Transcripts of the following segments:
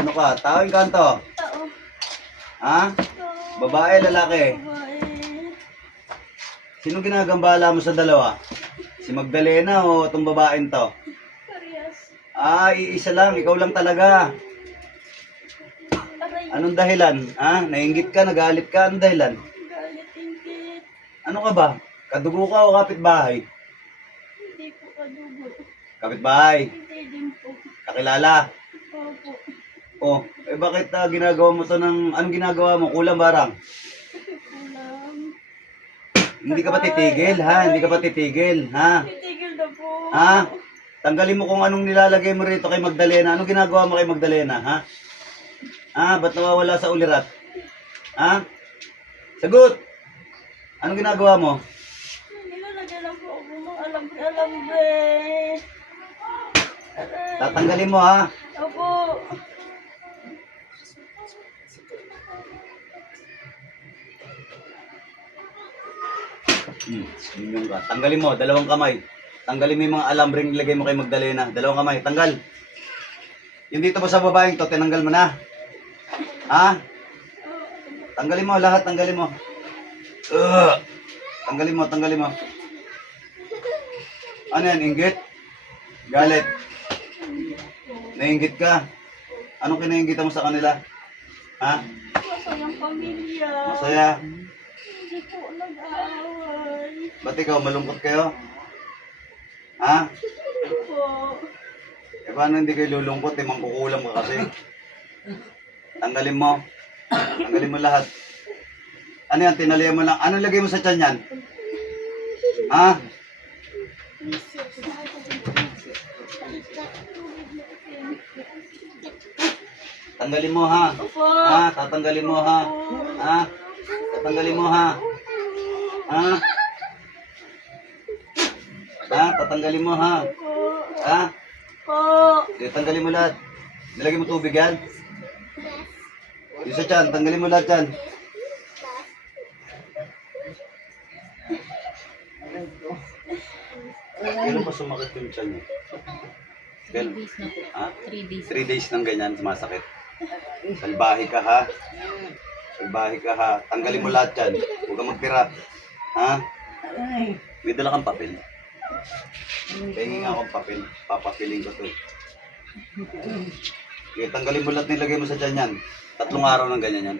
Ano ka? Tao yung kanto? Tao. Ha? Tao. Babae, lalaki? Babae. Sino ginagambala mo sa dalawa? Si Magdalena o itong babaeng to? Parehas. Ah, iisa lang. Ikaw lang talaga. Aray. Anong dahilan? Ha? Nainggit ka? Nagalit ka? Anong dahilan? Galit, ingit. Ano ka ba? Kadugo ka o kapitbahay? Hindi po kadugo. Kapitbahay? Hindi din po. Kakilala? Opo. Oh, eh bakit ginagawa mo to ng... Anong ginagawa mo? Kulang barang? Kulang. Hindi ka pa titigil, ha? Hindi ka pa titigil, ha? Titigil na po. Ha? Tanggalin mo kung anong nilalagay mo rito kay Magdalena. Anong ginagawa mo kay Magdalena, ha? Ha? Ba't nawawala sa ulirat? Ha? Sagot! Anong ginagawa mo? Nilalagyan lang po ako ng alambre. Aray. Tatanggalin mo, ha? Opo. Yun ka. Tanggalin mo, dalawang kamay. Tanggalin mo yung mga alambreng nilagay mo kay Magdalena. Dalawang kamay, tanggal. Yung dito ba sa babaeng to, tinanggal mo na? Ha? Tanggalin mo, lahat tanggalin mo. Tanggalin mo, tanggalin mo. Ano yan, inggit? Galit? Nainggit ka? Anong kinainggita mo sa kanila? Ha? Masayang pamilya. Masaya? Hindi po nag-aaway. Ba't ikaw, malungkot kayo? Ha? Po. Eh paano hindi kayo lulungkot? Eh, mangkukulam ka kasi. Tanggalin mo. Tanggalin mo lahat. Ano yan? Tinalian mo lang. Anong lagay mo sa tiyan yan? Ha? Tanggalin mo ha. Opo. Ha? Tatanggalin mo ha. Ha? Tatanggalin mo ha. Ha? Ha? Tatanggalin mo ha. Po. Ha? Po. Sige, tanggalin mo lahat. Nilagay mo tubig yan. Yung sa tiyan, tanggalin mo lahat yan. Kailan pa sumakit yung tiyan niya? 3 days na po. Ha? 3 days. 3 days nang ganyan, sumasakit. Salbahe ka ha. Salbahe ka ha. Tanggalin mo lahat yan. Huwag kang magtira. Ha? May dala kang papel. Pahingi nga akong papel. Papapiling ko to. Okay, tanggalin mo lahat nilagay mo sa tiyan yan. 3 araw ng ganyan yan.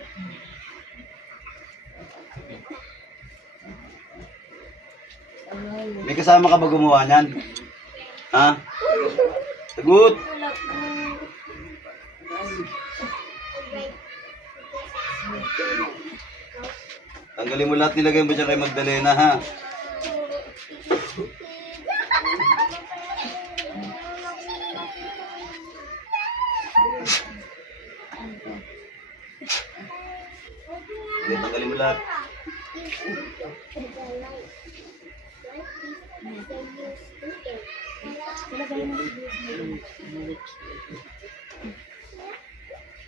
May kasama ka ba gumawa niyan? Ha? Sagot! Wala po. Tanggalin mo lahat nilagay mo dyan kay Magdalena ha. Okay, tanggalin mo lahat.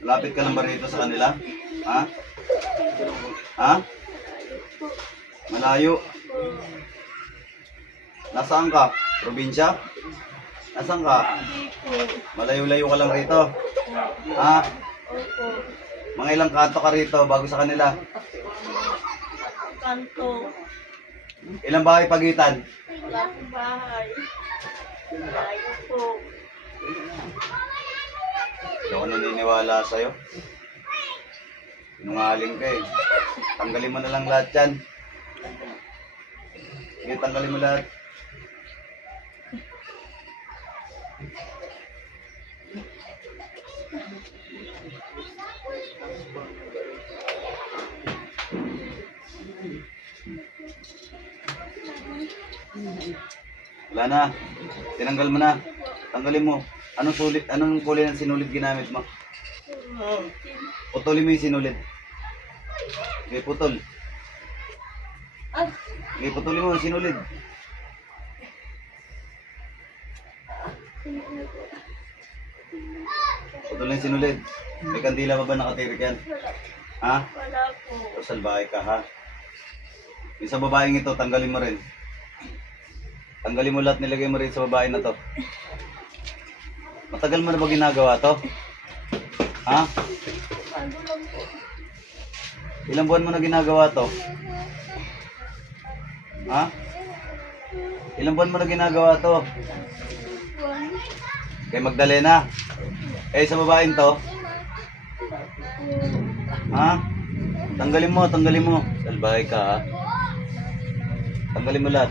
Lapit ka lang ba rito sa kanila? Ha? Ha? Malayo. Nasaan ka? Probinsya? Nasaan ka? Hindi po. Malayo-layo ka lang rito. Ha? Opo. Mga ilang kanto ka rito bago sa kanila? Kanto. Ilang bahay pagitan? Wala pong bahay. Malayo po. Hindi ako naniniwala sa'yo. Sinungaling ka eh. Tanggalin mo na lang lahat yan. Sige, tanggalin mo lahat. Wala na. Tinanggal mo na. Tanggalin mo. Anong sulit? Anong kulay ng sinulit ginamit mo? Putulin mo yung sinulit. Okay, putol. Ah, Okay, putulin mo yung sinulid. Putulin yung sinulid. May kandila pa ba nakatirik yan? Ha? wala po. O salbahe ka ha? Yung sa babaeng ito, tanggalin mo rin. Tanggalin mo lahat, nilagay mo rin sa babae na to. Matagal mo na ba ginagawa to? Ha? Bago lang po. Ilang buwan mo na ginagawa to? Ha? Ilang buwan mo na ginagawa to? Buwan. Kay Magdalena? Eh, sa babaeng to? Ha? Tanggalin mo, tanggalin mo. Salbahe ka, ha? Tanggalin mo lahat.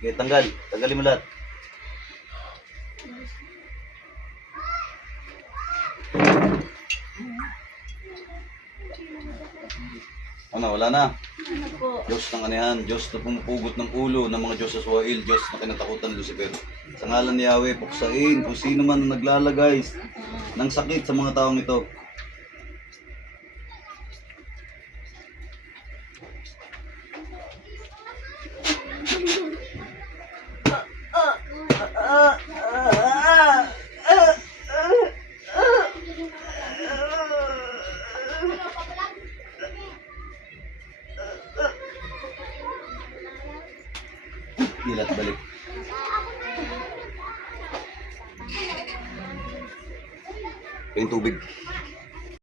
Okay, tanggal. Tanggalin mo lahat. Ano, wala na. Ano po? Diyos ng anihan, Diyos na pumupugot ng ulo ng mga Diyos sa Suhail, Diyos na kinatakutan ng Lucifer. Sa ngalan ni Yahweh, puksain kung sino man ang naglalagay ng sakit sa mga taong ito. Dilat balik. Yung tubig.